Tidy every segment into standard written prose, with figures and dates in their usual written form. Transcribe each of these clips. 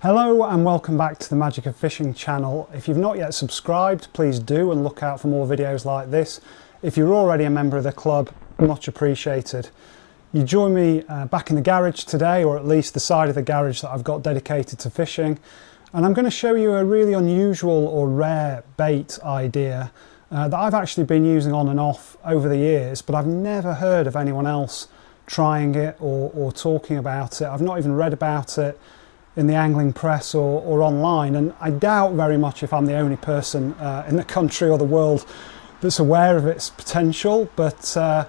Hello and welcome back to the Magic of Fishing channel. If you've not yet subscribed, please do and look out for more videos like this. If you're already a member of the club, much appreciated. You join me back in the garage today, or at least the side of the garage that I've got dedicated to fishing. And I'm going to show you a really unusual or rare bait idea that I've actually been using on and off over the years, but I've never heard of anyone else trying it or talking about it. I've not even read about it in the angling press or online, and I doubt very much if I'm the only person in the country or the world that's aware of its potential, but I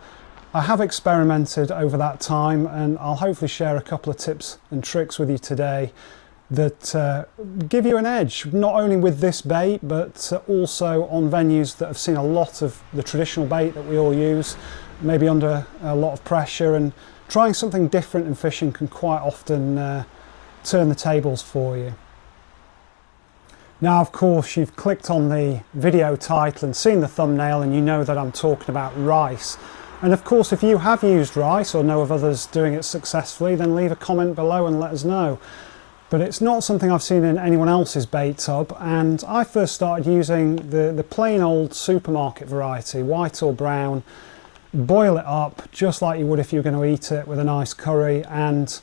have experimented over that time, and I'll hopefully share a couple of tips and tricks with you today that give you an edge, not only with this bait but also on venues that have seen a lot of the traditional bait that we all use, maybe under a lot of pressure. And trying something different in fishing can quite often turn the tables for you. Now, of course, you've clicked on the video title and seen the thumbnail, and you know that I'm talking about rice. And of course, if you have used rice or know of others doing it successfully, then leave a comment below and let us know. But it's not something I've seen in anyone else's bait tub, and I first started using the plain old supermarket variety, white or brown. Boil it up just like you would if you were going to eat it with a nice curry, and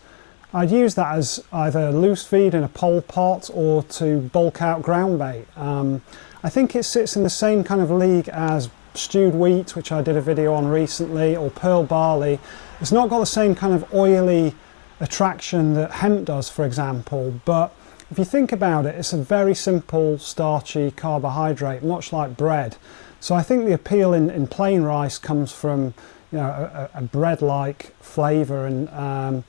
I'd use that as either loose feed in a pole pot or to bulk out ground bait. I think it sits in the same kind of league as stewed wheat, which I did a video on recently, or pearl barley. It's not got the same kind of oily attraction that hemp does, for example, but if you think about it, it's a very simple starchy carbohydrate, much like bread. So I think the appeal in plain rice comes from, you know, a bread-like flavour. And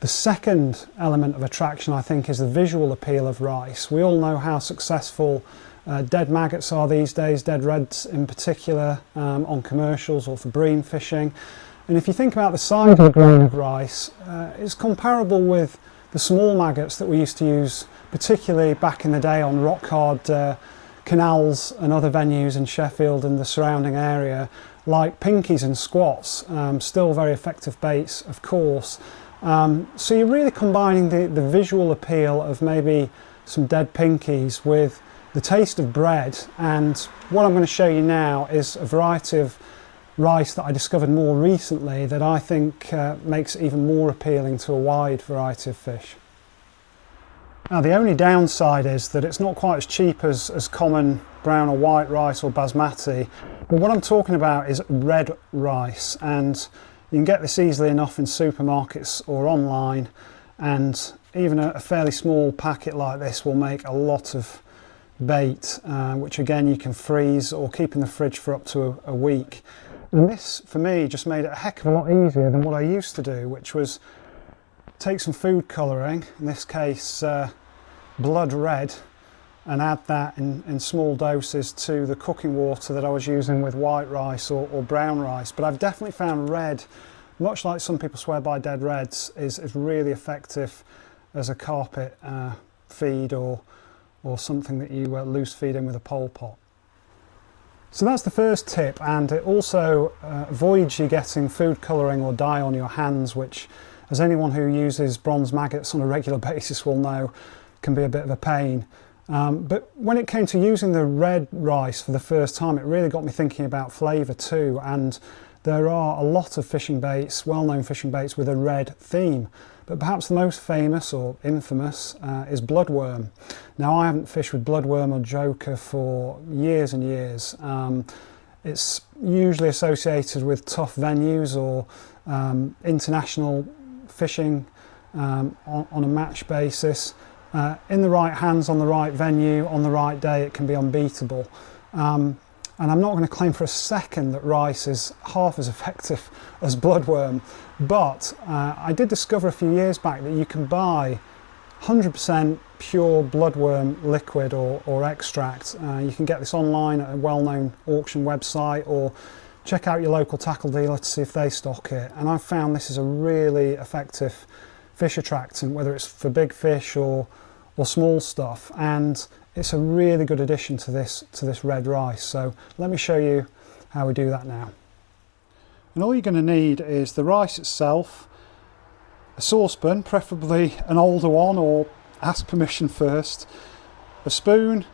the second element of attraction, I think, is the visual appeal of rice. We all know how successful dead maggots are these days, dead reds in particular, on commercials or for bream fishing. And if you think about the size of a grain of rice, it's comparable with the small maggots that we used to use, particularly back in the day on rock-hard canals and other venues in Sheffield and the surrounding area, like pinkies and squats. Still very effective baits, of course. So you're really combining the visual appeal of maybe some dead pinkies with the taste of bread. And what I'm going to show you now is a variety of rice that I discovered more recently that I think makes it even more appealing to a wide variety of fish. Now, the only downside is that it's not quite as cheap as common brown or white rice or basmati, but what I'm talking about is red rice, and you can get this easily enough in supermarkets or online, and even a fairly small packet like this will make a lot of bait, which again you can freeze or keep in the fridge for up to a week. And this, for me, just made it a heck of a lot easier than what I used to do, which was take some food colouring, in this case blood red, and add that in small doses to the cooking water that I was using with white rice or brown rice. But I've definitely found red, much like some people swear by dead reds, is really effective as a carpet feed or something that you loose feed in with a pole pot. So that's the first tip, and it also avoids you getting food colouring or dye on your hands, which, as anyone who uses bronze maggots on a regular basis will know, can be a bit of a pain. But when it came to using the red rice for the first time, it really got me thinking about flavour too, and there are a lot of fishing baits, well-known fishing baits, with a red theme. But perhaps the most famous or infamous is bloodworm. Now, I haven't fished with bloodworm or joker for years and years. It's usually associated with tough venues or international fishing on a match basis. In the right hands, on the right venue, on the right day, it can be unbeatable. And I'm not going to claim for a second that rice is half as effective as bloodworm, but I did discover a few years back that you can buy 100% pure bloodworm liquid or extract. You can get this online at a well-known auction website, or check out your local tackle dealer to see if they stock it. And I've found this is a really effective fish attractant, whether it's for big fish or small stuff, and it's a really good addition to this red rice. So let me show you how we do that now. And all you're going to need is the rice itself, a saucepan, preferably an older one, or ask permission first, a spoon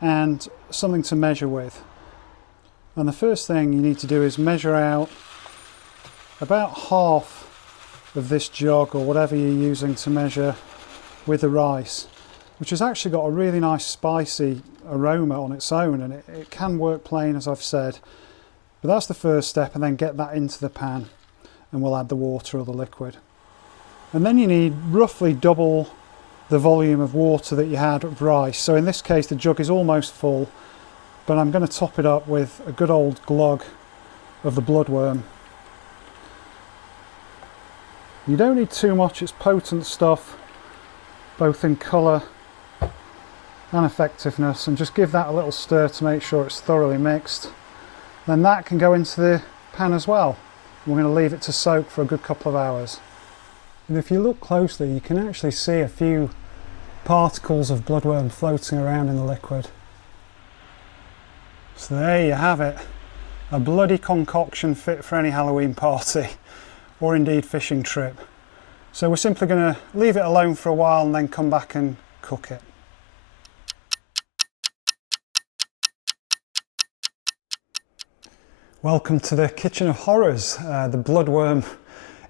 and something to measure with. And the first thing you need to do is measure out about half of this jug or whatever you're using to measure with the rice, which has actually got a really nice spicy aroma on its own, and it can work plain, as I've said. But that's the first step, and then get that into the pan and we'll add the water or the liquid. And then you need roughly double the volume of water that you had of rice. So in this case the jug is almost full, but I'm going to top it up with a good old glug of the bloodworm. You don't need too much, it's potent stuff both in colour and effectiveness, and just give that a little stir to make sure it's thoroughly mixed. Then that can go into the pan as well. We're going to leave it to soak for a good couple of hours. And if you look closely you can actually see a few particles of bloodworm floating around in the liquid. So there you have it, a bloody concoction fit for any Halloween party or indeed fishing trip. So we're simply going to leave it alone for a while and then come back and cook it. Welcome to the kitchen of horrors. The bloodworm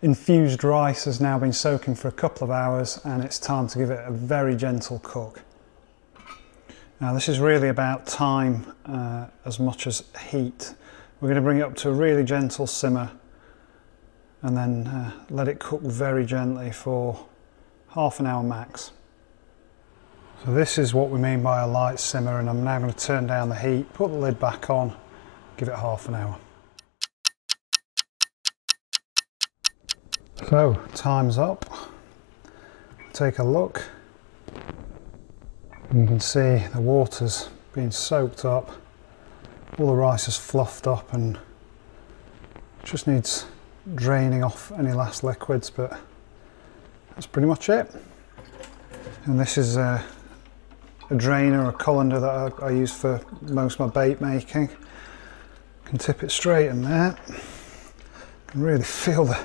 infused rice has now been soaking for a couple of hours and it's time to give it a very gentle cook. Now this is really about time as much as heat. We're going to bring it up to a really gentle simmer and then let it cook very gently for half an hour max. So this is what we mean by a light simmer, and I'm now going to turn down the heat, put the lid back on, give it half an hour. So time's up. Take a look. You can see the water's been soaked up, all the rice is fluffed up and just needs draining off any last liquids, but that's pretty much it. And this is a drainer or a colander that I use for most of my bait making. Can tip it straight in there. Can really feel the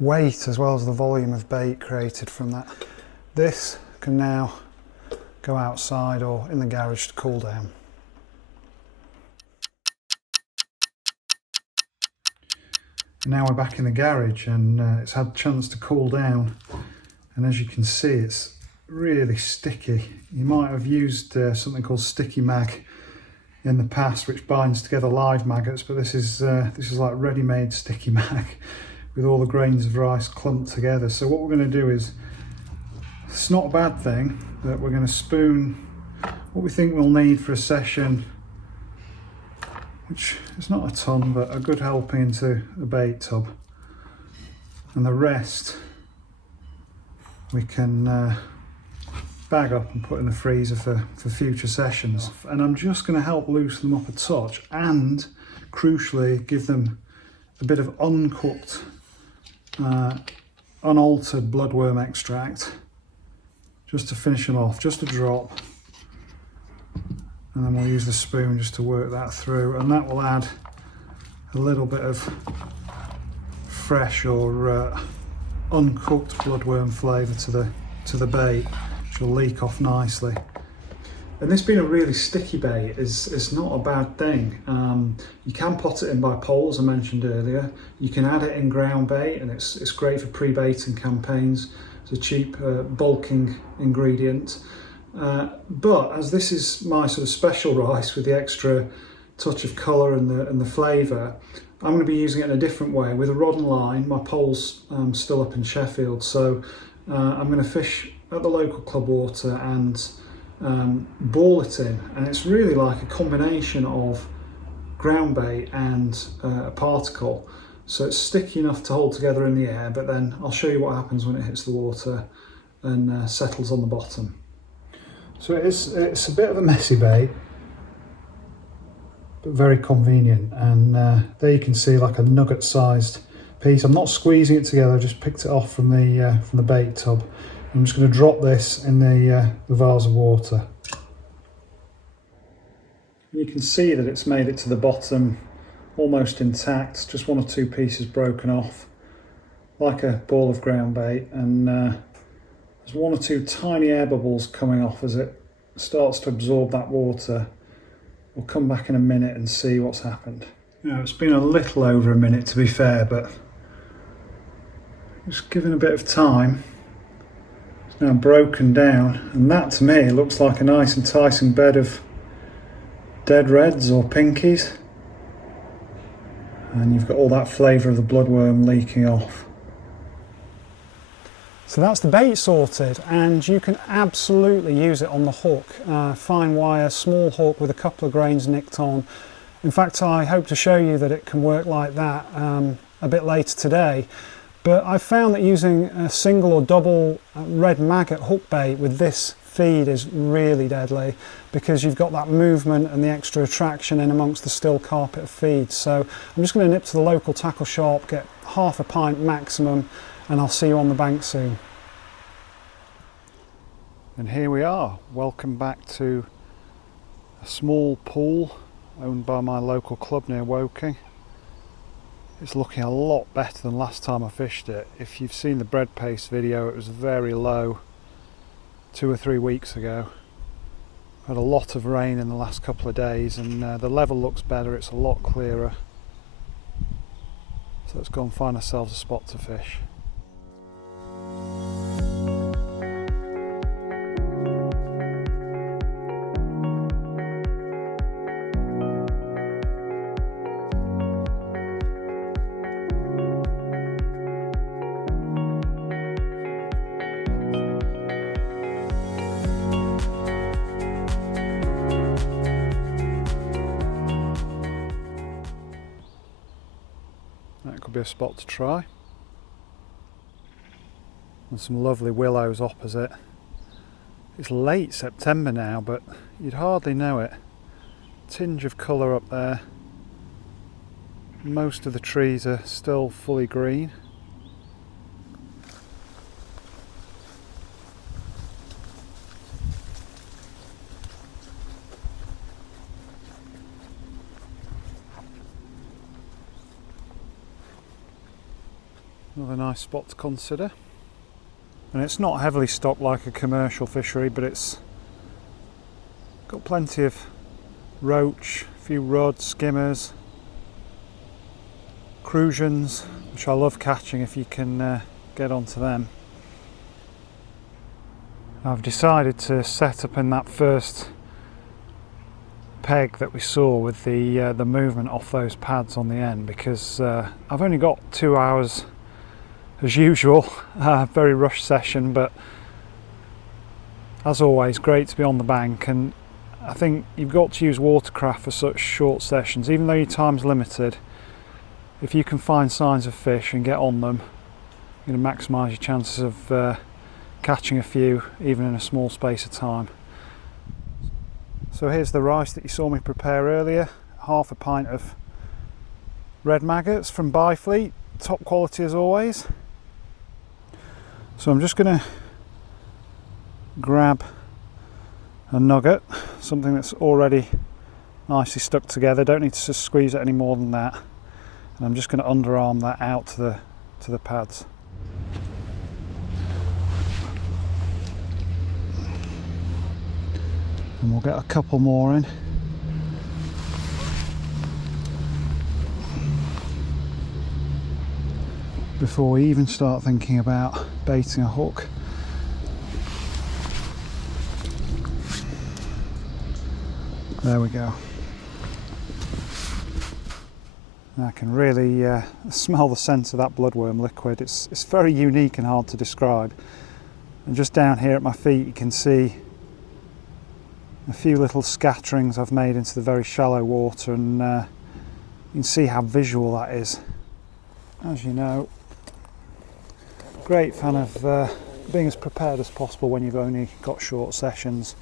weight as well as the volume of bait created from that. This can now go outside or in the garage to cool down. Now we're back in the garage and it's had a chance to cool down, and as you can see it's really sticky. You might have used something called sticky mag in the past which binds together live maggots, but this is like ready-made sticky mag with all the grains of rice clumped together. So what we're going to do is, it's not a bad thing, but we're going to spoon what we think we'll need for a session, which is not a ton, but a good helping into a bait tub. And the rest we can bag up and put in the freezer for future sessions. And I'm just going to help loosen them up a touch and, crucially, give them a bit of uncooked, unaltered bloodworm extract, just to finish them off, just a drop. And then we'll use the spoon just to work that through, and that will add a little bit of fresh or uncooked bloodworm flavour to the bait, which will leak off nicely. And this being a really sticky bait is not a bad thing. You can pot it in by poles, I mentioned earlier. You can add it in ground bait, and it's great for pre-baiting campaigns. It's a cheap bulking ingredient. But as this is my sort of special rice with the extra touch of colour and the flavour, I'm going to be using it in a different way with a rod and line. My pole's still up in Sheffield, so I'm going to fish at the local club water and ball it in, and it's really like a combination of ground bait and a particle. So it's sticky enough to hold together in the air, but then I'll show you what happens when it hits the water and settles on the bottom. So it's a bit of a messy bait, but very convenient. And there you can see like a nugget-sized piece. I'm not squeezing it together; I just picked it off from the bait tub. I'm just going to drop this in the vase of water. You can see that it's made it to the bottom almost intact, just one or two pieces broken off, like a ball of ground bait, and There's one or two tiny air bubbles coming off as it starts to absorb that water. We'll come back in a minute and see what's happened. You know, it's been a little over a minute to be fair, but just given a bit of time, it's now broken down, and that to me looks like a nice enticing bed of dead reds or pinkies. And you've got all that flavour of the bloodworm leaking off. So that's the bait sorted, and you can absolutely use it on the hook. Fine wire, small hook with a couple of grains nicked on. In fact, I hope to show you that it can work like that a bit later today. But I found that using a single or double red maggot hook bait with this feed is really deadly, because you've got that movement and the extra attraction in amongst the still carpet of feed. So I'm just going to nip to the local tackle shop, get half a pint maximum, and I'll see you on the bank soon. And here we are. Welcome back to a small pool owned by my local club near Woking. It's looking a lot better than last time I fished it. If you've seen the bread paste video, it was very low 2 or 3 weeks ago. Had a lot of rain in the last couple of days, and the level looks better, it's a lot clearer. So let's go and find ourselves a spot to fish. That could be a spot to try. And some lovely willows opposite. It's late September now, but you'd hardly know it. Tinge of colour up there. Most of the trees are still fully green. Another nice spot to consider. And it's not heavily stocked like a commercial fishery, but it's got plenty of roach, a few rods, skimmers, crusions, which I love catching if you can get onto them. I've decided to set up in that first peg that we saw with the movement off those pads on the end, because I've only got 2 hours as usual. Very rushed session, but as always great to be on the bank. And I think you've got to use watercraft for such short sessions, even though your time's limited. If you can find signs of fish and get on them, you're going to maximise your chances of catching a few even in a small space of time. So here's the rice that you saw me prepare earlier. Half a pint of red maggots from Byfleet, top quality as always. So I'm just going to grab a nugget, something that's already nicely stuck together. Don't need to squeeze it any more than that. And I'm just going to underarm that out to the pads. And we'll get a couple more in. Before we even start thinking about baiting a hook. There we go. I can really smell the scent of that bloodworm liquid. It's very unique and hard to describe. And just down here at my feet you can see a few little scatterings I've made into the very shallow water, and you can see how visual that is. As you know, great fan of being as prepared as possible when you've only got short sessions.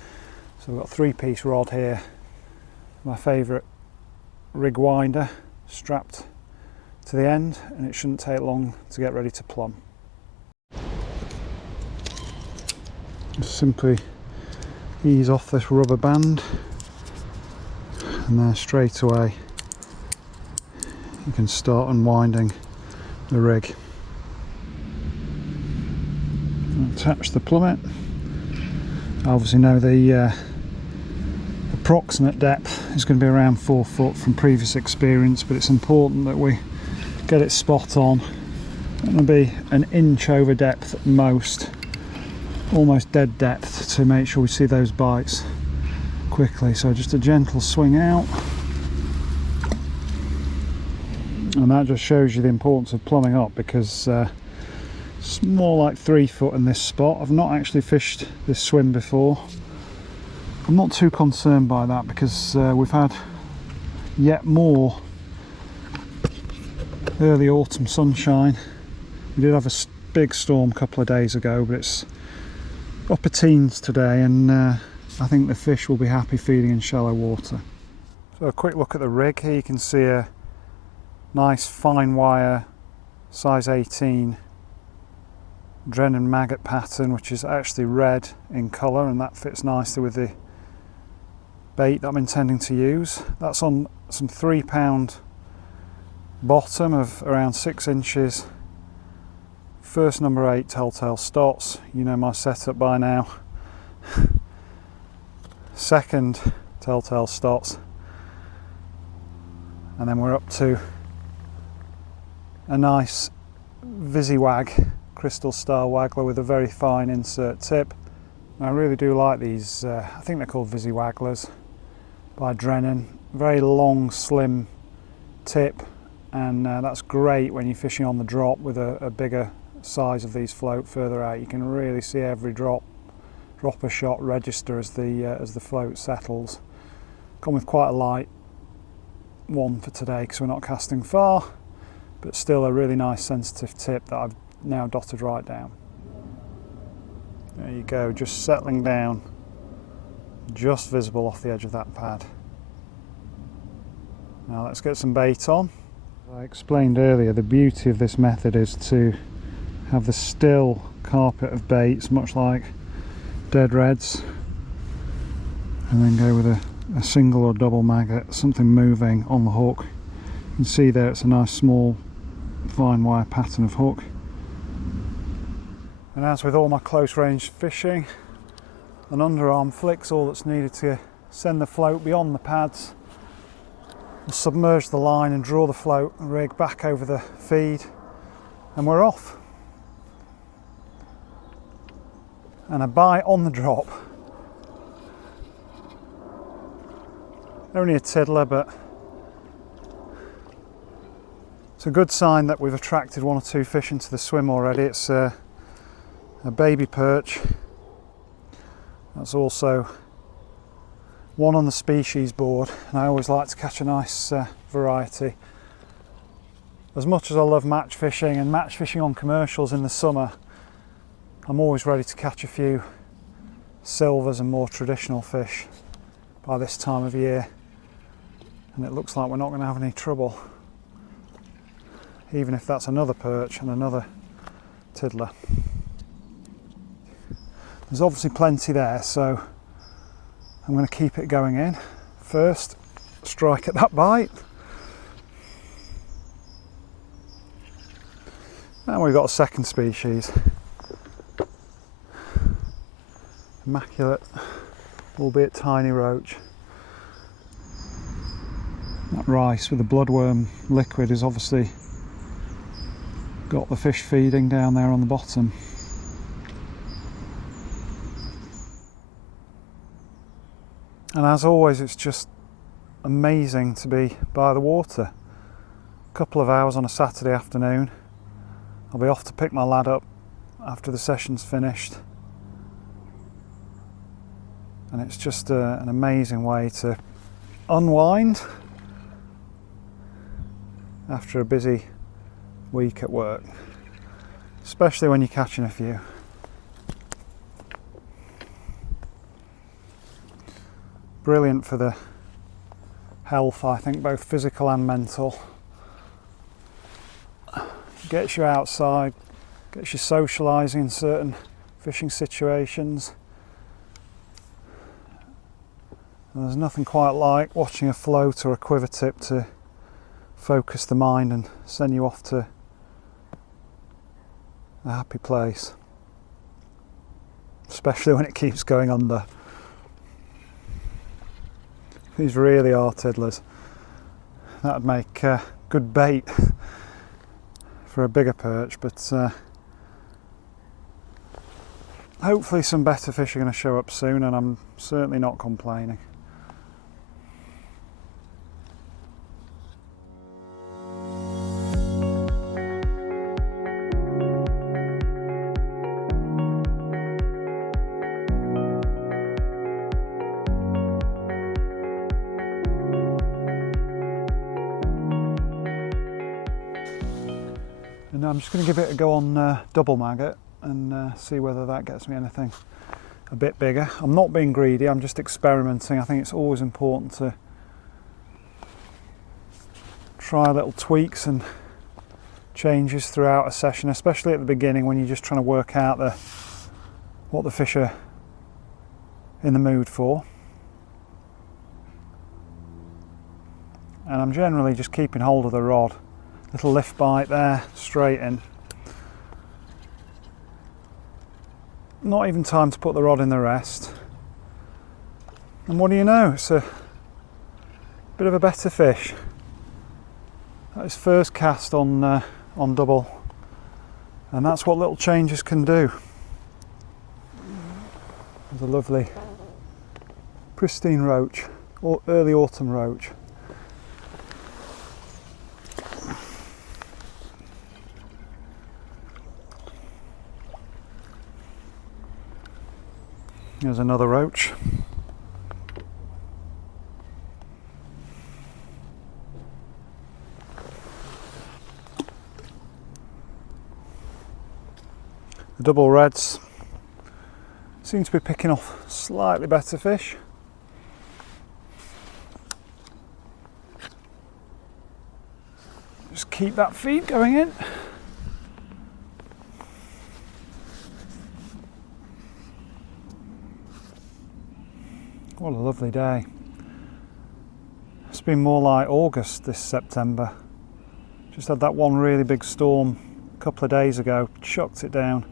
So we've got a 3-piece rod here, my favourite rig winder strapped to the end, and it shouldn't take long to get ready to plumb. Just simply ease off this rubber band, and then straight away you can start unwinding the rig. attach the plummet. I obviously know the approximate depth is going to be around 4 foot from previous experience, but it's important that we get it spot on. It's going to be an inch over depth at most, almost dead depth, to make sure we see those bites quickly. So just a gentle swing out, and that just shows you the importance of plumbing up, because it's more like 3 foot in this spot. I've not actually fished this swim before. I'm not too concerned by that, because we've had yet more early autumn sunshine. We did have a big storm a couple of days ago, but it's upper teens today, and I think the fish will be happy feeding in shallow water. So a quick look at the rig. Here you can see a nice fine wire size 18 Drennan maggot pattern, which is actually red in colour, and that fits nicely with the bait that I'm intending to use. That's on some 3 pound bottom of around 6 inches. First number 8 telltale stots, you know my setup by now. Second telltale stots, and then we're up to a nice Visiwag crystal style waggler with a very fine insert tip. And I really do like these, I think they're called Visiwagglers by Drennan. Very long, slim tip, and that's great when you're fishing on the drop with a bigger size of these float further out. You can really see every dropper shot register as the float settles. Gone with quite a light one for today because we're not casting far, but still a really nice sensitive tip that I've now dotted right down. There you go, just settling down, just visible off the edge of that pad. Now let's get some bait on. As I explained earlier, the beauty of this method is to have the still carpet of baits, much like dead reds, and then go with a single or double maggot, something moving on the hook. You can see there it's a nice small fine wire pattern of hook. And as with all my close range fishing, an underarm flick's all that's needed to send the float beyond the pads. We'll submerge the line and draw the float and rig back over the feed, and we're off. And a bite on the drop. Only a tiddler, but it's a good sign that we've attracted 1 or 2 fish into the swim already. It's a baby perch. That's also one on the species board, and I always like to catch a nice variety. As much as I love match fishing and match fishing on commercials in the summer, I'm always ready to catch a few silvers and more traditional fish by this time of year, and it looks like we're not going to have any trouble, even if that's another perch and another tiddler. There's obviously plenty there, so I'm going to keep it going in. First strike at that bite, and we've got a second species. Immaculate, albeit tiny roach. That rice with the bloodworm liquid has obviously got the fish feeding down there on the bottom. And as always, it's just amazing to be by the water. A couple of hours on a Saturday afternoon. I'll be off to pick my lad up after the session's finished. And it's just an amazing way to unwind after a busy week at work, especially when you're catching a few. Brilliant for the health, I think, both physical and mental. Gets you outside, gets you socialising in certain fishing situations. And there's nothing quite like watching a float or a quiver tip to focus the mind and send you off to a happy place. especially when it keeps going under. These really are tiddlers. That would make good bait for a bigger perch, but hopefully some better fish are going to show up soon, and I'm certainly not complaining. And I'm just going to give it a go on double maggot and see whether that gets me anything a bit bigger. I'm not being greedy, I'm just experimenting. I think it's always important to try little tweaks and changes throughout a session, especially at the beginning when you're just trying to work out what the fish are in the mood for. And I'm generally just keeping hold of the rod. Little lift bite there, straight in. Not even time to put the rod in the rest. And what do you know, it's a bit of a better fish. That is first cast on double, and that's what little changes can do. There's a lovely pristine roach, or early autumn roach. There's another roach. The double reds seem to be picking off slightly better fish. Just keep that feed going in. What a lovely day. It's been more like August this September. Just had that one really big storm a couple of days ago, chucked it down.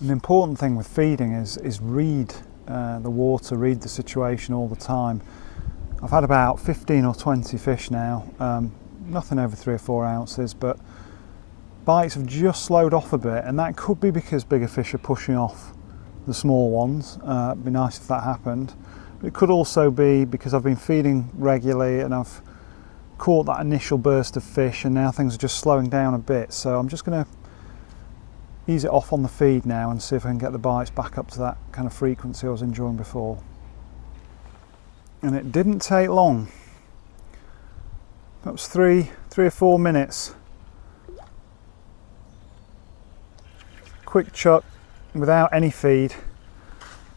And the important thing with feeding is read the water, read the situation all the time. I've had about 15 or 20 fish now, nothing over 3 or 4 ounces, but bites have just slowed off a bit, and that could be because bigger fish are pushing off the small ones. It'd be nice if that happened. But it could also be because I've been feeding regularly and I've caught that initial burst of fish, and now things are just slowing down a bit. So I'm just going to ease it off on the feed now and see if I can get the bites back up to that kind of frequency I was enjoying before. And it didn't take long. That was three or 4 minutes. Quick chuck without any feed.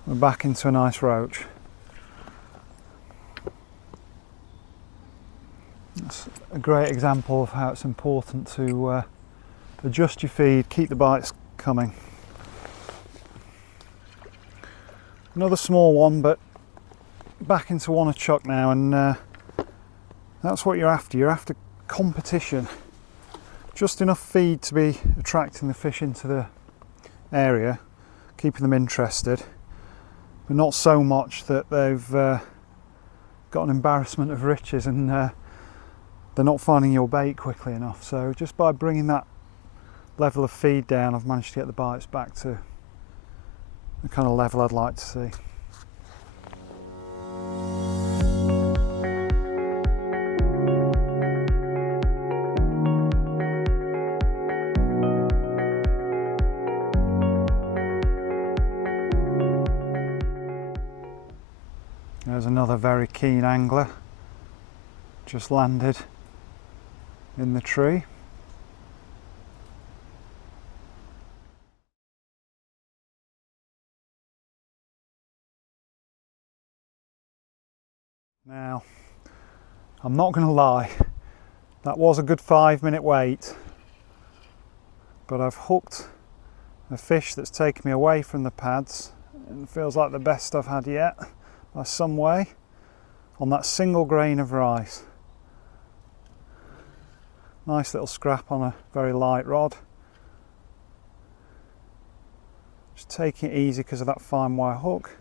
We're back into a nice roach. That's a great example of how it's important to adjust your feed, keep the bites coming. Another small one, but back into one a chuck now, and that's what you're after. You're after competition. Just enough feed to be attracting the fish into the area, keeping them interested, but not so much that they've got an embarrassment of riches and they're not finding your bait quickly enough. So just by bringing that level of feed down, I've managed to get the bites back to the kind of level I'd like to see. There's another very keen angler, just landed in the tree. Now, I'm not going to lie, that was a good 5-minute wait, but I've hooked a fish that's taken me away from the pads, and it feels like the best I've had yet by some way, on that single grain of rice. Nice little scrap on a very light rod. Just taking it easy because of that fine wire hook,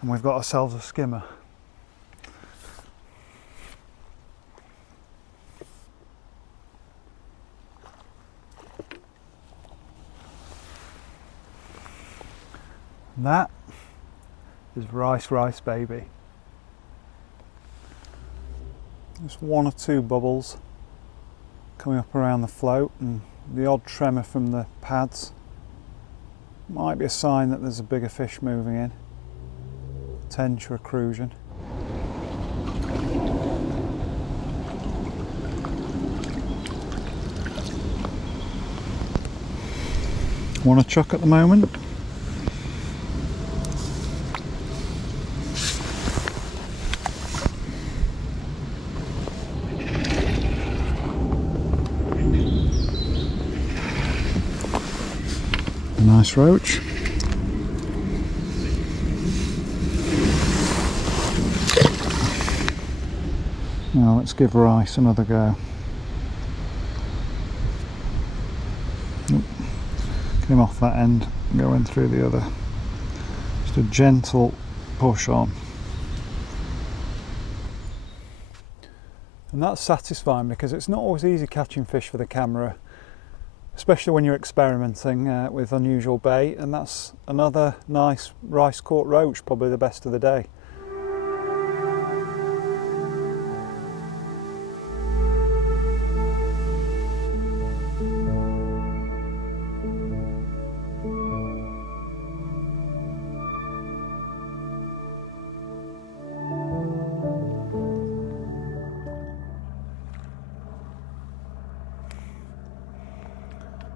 and we've got ourselves a skimmer. And that is rice baby. Just one or two bubbles coming up around the float, and the odd tremor from the pads might be a sign that there's a bigger fish moving in. Tench or accrusion. Want a chuck at the moment? Nice roach. Now let's give rice another go. Oop. Came off that end, going through the other. Just a gentle push on. And that's satisfying because it's not always easy catching fish for the camera, especially when you're experimenting with unusual bait, and that's another nice rice caught roach, probably the best of the day.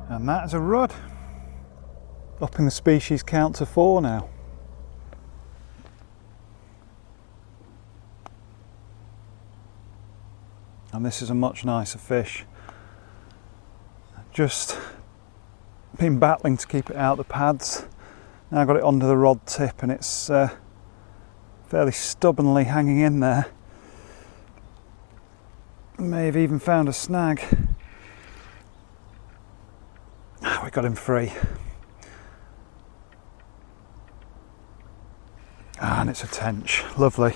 And that is a rudd, up in the species count to 4 now. And this is a much nicer fish. Just been battling to keep it out the pads. Now I've got it under the rod tip and it's fairly stubbornly hanging in there. May have even found a snag. We got him free. And it's a tench. Lovely.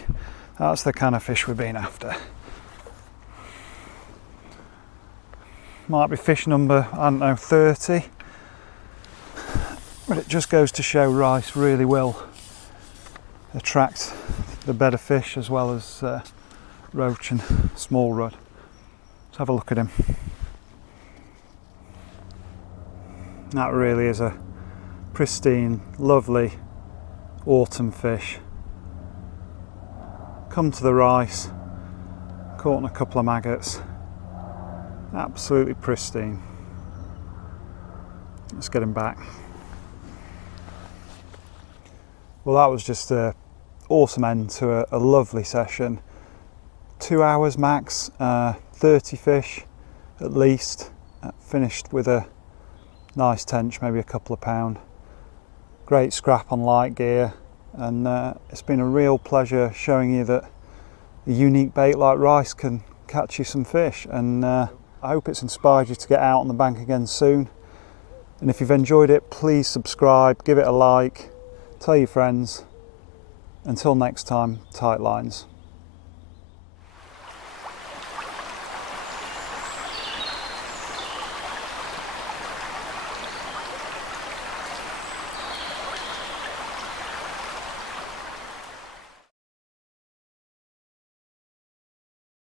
That's the kind of fish we've been after. Might be fish number, I don't know, 30. But it just goes to show rice really will attract the better fish as well as roach and small rudd. Let's have a look at him. That really is a pristine, lovely autumn fish. Come to the rice, caught in a couple of maggots. Absolutely pristine. Let's get him back. Well, that was just an awesome end to a lovely session. 2 hours max, 30 fish at least, finished with a nice tench, maybe a couple of pound. Great scrap on light gear, and it's been a real pleasure showing you that a unique bait like rice can catch you some fish, and I hope it's inspired you to get out on the bank again soon. And if you've enjoyed it, please subscribe, give it a like, tell your friends. Until next time, tight lines.